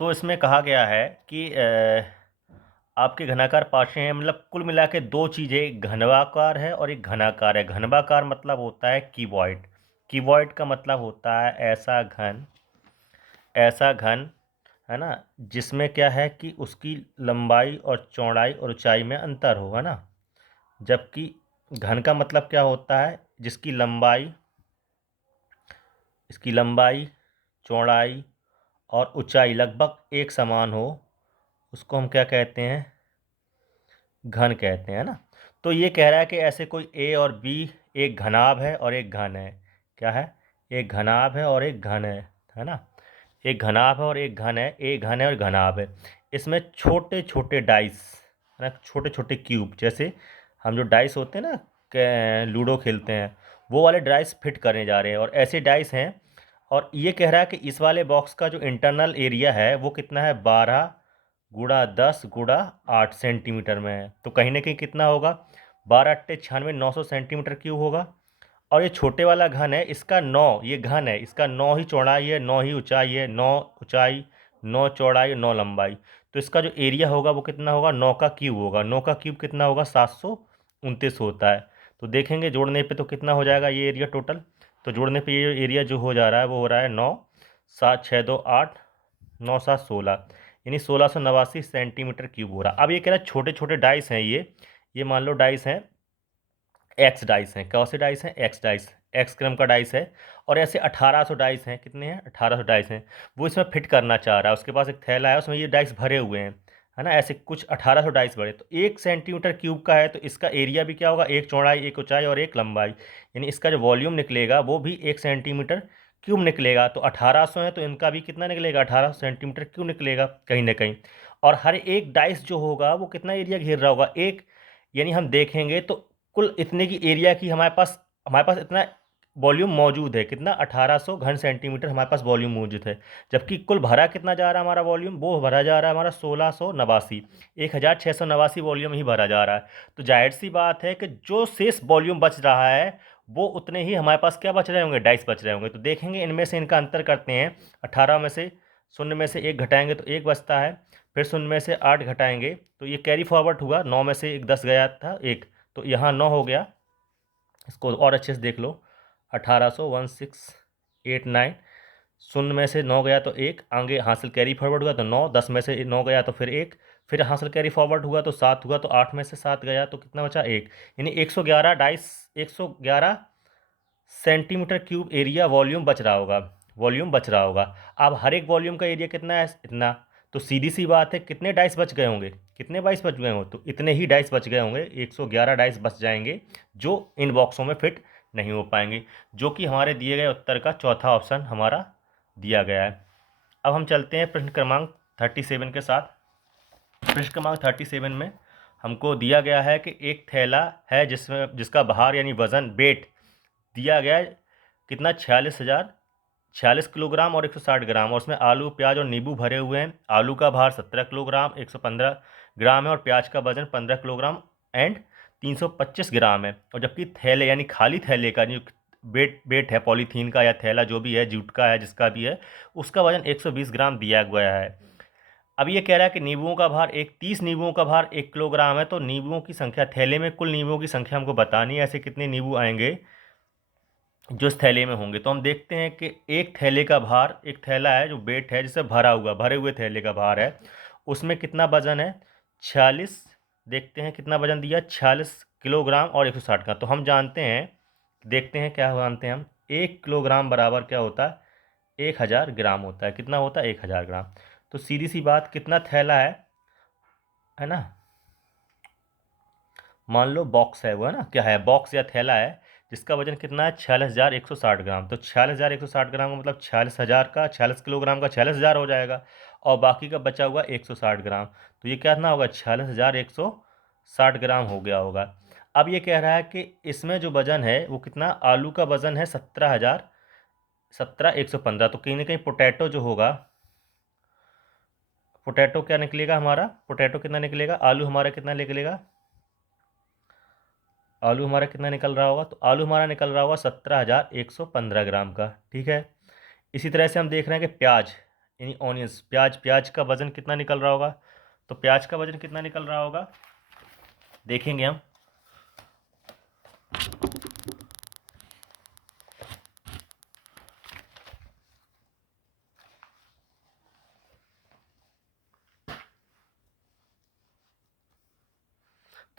तो इसमें कहा गया है कि आपके घनाकार पाशे हैं, मतलब कुल मिला के दो चीज़ें, घनवाकार है और एक घनाकार है। घनवाकार मतलब होता है क्यूबॉइड। क्यूबॉइड का मतलब होता है ऐसा घन, है ना, जिसमें क्या है कि उसकी लंबाई और चौड़ाई और ऊंचाई में अंतर हो, है ना। जबकि घन का मतलब क्या होता है, इसकी लंबाई चौड़ाई और ऊंचाई लगभग एक समान हो, उसको हम क्या कहते हैं, घन कहते हैं ना। तो ये कह रहा है कि ऐसे कोई ए और बी, एक घनाभ है और एक घन है। क्या है? एक घनाभ है और एक घन है ना। एक घनाभ है और एक घन है, एक घन है और घनाभ है। इसमें छोटे छोटे डाइस, है ना, छोटे छोटे क्यूब, जैसे हम जो डाइस होते हैं ना, लूडो खेलते हैं, वो वाले डाइस फिट करने जा रहे हैं, और ऐसे डाइस हैं। और ये कह रहा है कि इस वाले बॉक्स का जो इंटरनल एरिया है वो कितना है, 12 × 10 × 8 सेंटीमीटर में है। तो कहीं ना कहीं कितना होगा, 12×8 = 9600 सेंटीमीटर क्यूब होगा। और ये छोटे वाला घन है, इसका 9, ये घन है, इसका 9 ही चौड़ाई है, 9 ही ऊंचाई है, 9 ऊंचाई, 9 चौड़ाई, 9 लंबाई। तो इसका जो एरिया होगा वो कितना होगा, 9 का क्यूब होगा। 9 का क्यूब कितना होगा, 729 होता है। तो देखेंगे जोड़ने पे तो कितना हो जाएगा ये एरिया टोटल। तो जोड़ने पे ये एरिया जो हो जा रहा है वो हो रहा है 9, 7, 6, 2, 8, 9, 7, 16, यानी 1689 सेंटीमीटर क्यूब हो रहा। अब ये कह रहा है छोटे छोटे डाइस हैं ये मान लो डाइस हैं, एक्स डाइस हैं। कौन से डाइस हैं? एक्स डाइस, एक्स क्रम का डाइस है। और ऐसे 1800 डाइस हैं। कितने हैं? 1800 डाइस हैं। वो इसमें फिट करना चाह रहा है, उसके पास एक थैला है, उसमें ये डाइस भरे हुए हैं, है ना। ऐसे कुछ 1800 डाइस भरे, तो 1 सेंटीमीटर क्यूब का है, तो इसका एरिया भी क्या होगा, एक चौड़ाई, एक ऊंचाई और एक लंबाई, यानी इसका जो वॉल्यूम निकलेगा वो भी 1 सेंटीमीटर क्यूब निकलेगा। तो 1800 है तो इनका भी कितना निकलेगा, 1800 सेंटीमीटर क्यूब निकलेगा कहीं ना कहीं। और हर एक डाइस जो होगा वो कितना एरिया घेर रहा होगा, एक, यानी हम देखेंगे तो कुल इतने की एरिया की हमारे पास इतना वॉल्यूम मौजूद है। कितना? 1800 घन सेंटीमीटर हमारे पास वॉल्यूम मौजूद है। जबकि कुल भरा कितना जा रहा है हमारा वॉल्यूम, वो भरा जा रहा है हमारा 1689, 1689 वॉल्यूम ही भरा जा रहा है। तो जाहिर सी बात है कि जो शेष वॉल्यूम बच रहा है वो उतने ही हमारे पास क्या बच रहे होंगे, डाइस बच रहे होंगे। तो देखेंगे इनमें से इनका अंतर करते हैं। 18 में से शून्य में से एक घटाएंगे तो एक बचता है, फिर शून्य में से 8 घटाएंगे तो ये कैरी फॉरवर्ड हुआ, 9 में से एक 10 गया था एक, तो यहाँ 9 हो गया। इसको और अच्छे से देख लो, 1800, 1689, शून्य में से 9 गया तो एक, आगे हासिल कैरी फॉरवर्ड हुआ तो 9, 10 में से 9 गया तो फिर एक, फिर हासिल कैरी फॉरवर्ड हुआ तो 7 हुआ, तो 8 में से 7 गया तो कितना बचा, एक। यानी 111 dice, 111 centimetre cube area volume बच रहा होगा। अब हर एक वॉल्यूम का एरिया कितना है, इतना। तो सीधी सी बात है, कितने डाइस बच गए होंगे, कितने डाइस बच गए होंगे, तो इतने ही डाइस बच गए होंगे, 111 डाइस बच जाएंगे जो इन बॉक्सों में फिट नहीं हो पाएंगे, जो कि हमारे दिए गए उत्तर का चौथा ऑप्शन हमारा दिया गया है। अब हम चलते हैं प्रश्न क्रमांक 37 के साथ। प्रश्न क्रमांक 37 में हमको दिया गया है कि एक थैला है जिसका भार यानी वजन, वेट दिया गया है कितना, 46 किलोग्राम और 160 ग्राम, और उसमें आलू, प्याज और नींबू भरे हुए हैं। आलू का भार 17 किलोग्राम, 115 ग्राम है, और प्याज का वजन 15 किलोग्राम एंड 325 ग्राम है। और जबकि थैले यानी खाली थैले का जो वेट है, पॉलीथीन का या थैला जो भी है, जूट का है, जिसका भी है, उसका वजन 120 ग्राम दिया गया है। अब ये कह रहा है कि नींबुओं का भार, 30 नींबुओं का भार 1 किलोग्राम है। तो नींबुओं की संख्या, थैले में कुल नींबुओं की संख्या हमको बतानी है, ऐसे कितने नींबू आएंगे जो इस थैले में होंगे। तो हम देखते हैं कि एक थैले का भार, एक थैला है जो वेट है, जिसे भरे हुए थैले का भार है, उसमें कितना वजन है, 46, देखते हैं कितना वजन दिया, 46 किलोग्राम और 160 का। तो हम जानते हैं, देखते हैं क्या जानते हैं हम, 1 किलोग्राम बराबर क्या होता है, 1000 ग्राम होता है। कितना होता है, 1000 ग्राम। तो सीधी सी बात, कितना थैला है ना, मान लो बॉक्स है वो, है ना, क्या है, बॉक्स या थैला है, जिसका वजन कितना है, 46,160 ग्राम। तो 46,160 ग्राम का मतलब 46,000 का, 46 किलोग्राम का 46,000 हो जाएगा, और बाकी का बचा हुआ 160 ग्राम। तो ये कितना होगा, 46,160 ग्राम हो गया होगा। अब ये कह रहा है कि इसमें जो वजन है वो कितना, आलू का वजन है 17,115। तो कहीं ना कहीं पोटैटो जो होगा, पोटैटो क्या निकलेगा हमारा, पोटैटो कितना निकलेगा, आलू हमारा कितना निकलेगा, आलू हमारा कितना निकल रहा होगा, तो आलू हमारा निकल रहा होगा 17,115 ग्राम का। ठीक है। इसी तरह से हम देख रहे हैं कि प्याज, यानी ऑनियंस, प्याज, प्याज का वजन कितना निकल रहा होगा? तो प्याज का वजन कितना निकल रहा होगा देखेंगे हम।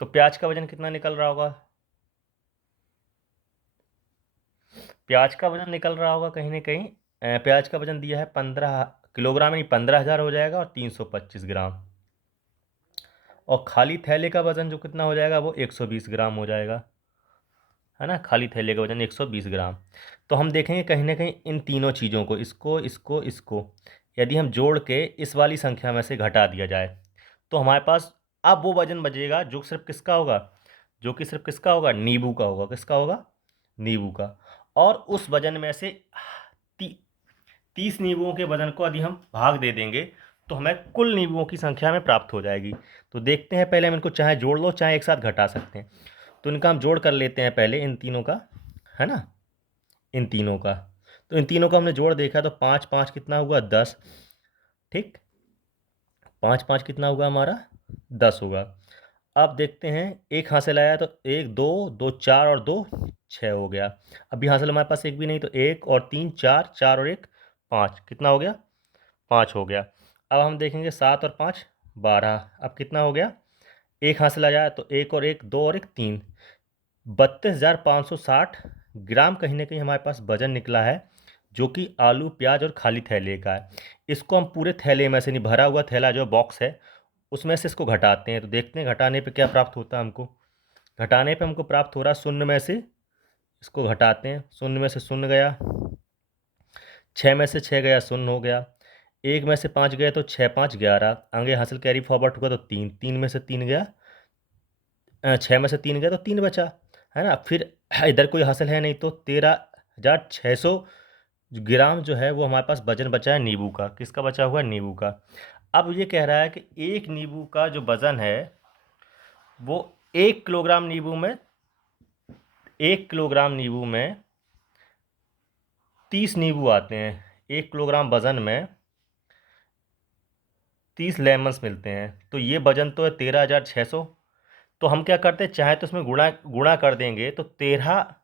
तो प्याज का वजन कितना निकल रहा होगा? प्याज का वजन निकल रहा होगा कहीं ना कहीं, प्याज का वजन दिया है 15 किलोग्राम, यानी 15,000 हो जाएगा और 325 ग्राम। और खाली थैले का वजन जो कितना हो जाएगा वो 120 ग्राम हो जाएगा, है ना। खाली थैले का वजन 120 ग्राम। तो हम देखेंगे कहीं ना कहीं इन तीनों चीज़ों को, इसको इसको इसको, यदि हम जोड़ के इस वाली संख्या में से घटा दिया जाए तो हमारे पास अब वो वजन बचेगा जो सिर्फ किसका होगा, जो कि सिर्फ किसका होगा, नींबू का होगा। किसका होगा? नींबू का। और उस वजन में से 30 नींबुओं के वजन को यदि हम भाग दे देंगे तो हमें कुल नींबुओं की संख्या में प्राप्त हो जाएगी। तो देखते हैं, पहले हम इनको चाहे जोड़ लो चाहे एक साथ घटा सकते हैं। तो इनका हम जोड़ कर लेते हैं पहले, इन तीनों का, है ना, इन तीनों का। तो इन तीनों का हमने जोड़ देखा तो 5 5 कितना हुआ, 10। ठीक, 5 5 कितना हुआ हमारा, 10 होगा। अब देखते हैं, एक हासिल आया तो एक, दो, दो चार और दो 6 हो गया। अभी हासिल हमारे पास एक भी नहीं, तो एक और तीन चार, चार और एक 5, कितना हो गया, 5 हो गया। अब हम देखेंगे 7 और 5 12, अब कितना हो गया, एक हासिल आया तो एक और एक, दो और एक तीन, 32,560 ग्राम कहीं ना कहीं हमारे पास वजन निकला है, जो कि आलू प्याज और खाली थैले का है। इसको हम पूरे थैले में से नहीं, भरा हुआ थैला जो बॉक्स है उसमें से इसको घटाते हैं। तो देखते हैं घटाने पे क्या प्राप्त होता है हमको। घटाने पे हमको प्राप्त हो रहा है शून्य में से, इसको घटाते हैं, शून्य में से शून्य गया, 6 में से 6 गया, शून्य हो गया, एक में से 5 गए तो 6 5 11, आगे हासिल कैरी फॉरवर्ड हुआ तो 3, 3 में से 3 गया, 6 में से 3 गया तो 3 बचा, है ना। फिर इधर कोई हासिल है नहीं, तो 13,600 ग्राम जो है वो हमारे पास वजन बचा है नींबू का। किसका बचा हुआ है? नींबू का। अब ये कह रहा है कि एक नींबू का जो वजन है वो 1 किलोग्राम नींबू में, 1 किलोग्राम नींबू में 30 नींबू आते हैं। 1 किलोग्राम वजन में 30 लेमन्स मिलते हैं। तो ये वजन तो है 13,600। तो हम क्या करते हैं, चाहे तो इसमें गुणा गुणा कर देंगे तो 13,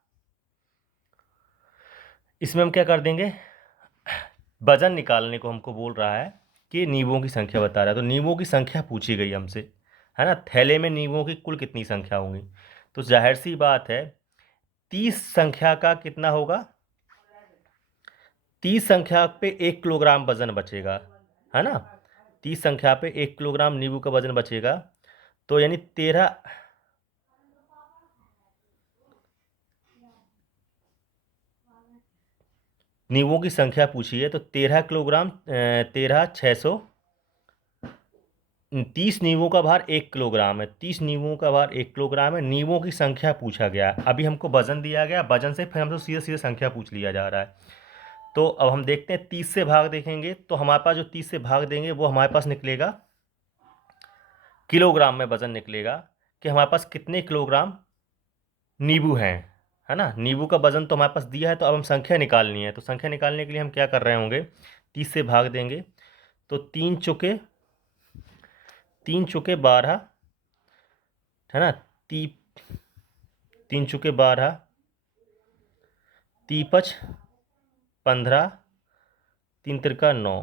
इसमें हम क्या कर देंगे, वजन निकालने को हमको बोल रहा है कि नींबुओं की संख्या बता रहा है। तो नींबुओं की संख्या पूछी गई हमसे, है ना। थैले में नींबुओं की कुल कितनी संख्या होंगी, तो जाहिर सी बात है 30 संख्या का कितना होगा, 30 संख्या पे 1 किलोग्राम वजन बचेगा, है ना। 30 संख्या पे 1 किलोग्राम नींबू का वजन बचेगा, तो यानी 13, नींबुओं की संख्या पूछी है तो 13 किलोग्राम, 13,600, 30 नींबुओं का भार 1 किलोग्राम है, 30 नींबुओं का भार 1 किलोग्राम है। नींबुओं की संख्या पूछा गया है, अभी हमको वजन दिया गया, वजन से फिर हमसे सीधे सीधे संख्या पूछ लिया जा रहा है। तो अब हम देखते हैं 30 से भाग देखेंगे तो हमारे पास जो 30 से भाग देंगे वो हमारे पास निकलेगा किलोग्राम में वजन निकलेगा, कि हमारे पास कितने किलोग्राम नींबू हैं, है ना। नींबू का वजन तो हमारे पास दिया है, तो अब हम संख्या निकालनी है। तो संख्या निकालने के लिए हम क्या कर रहे होंगे, 30 से भाग देंगे तो 3 चुके 12, है ना। ती 3 चुके 12, तीपच 15, 3 तिरका 9,